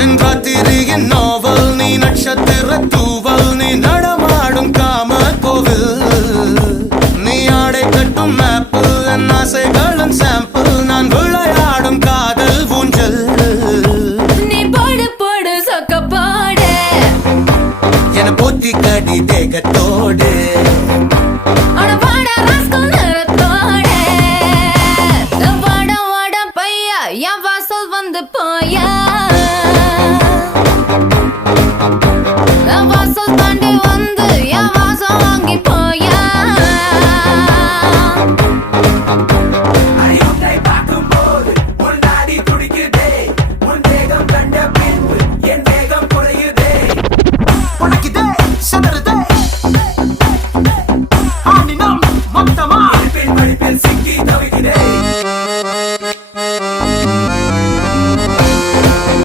என் ராத்திரியின் நாவல் நீ நட்சத்திர தூவல் நீ நடமாடும் காம கோவில் நீ ஆடை கட்டும் மேப்பு என் ஆசைகளின் சாம்பிள் நான் விளையாடும் காதல் ஊஞ்சல் நீ போடு போடு சொக்க போடு என போத்தி கடி தேகத்தோ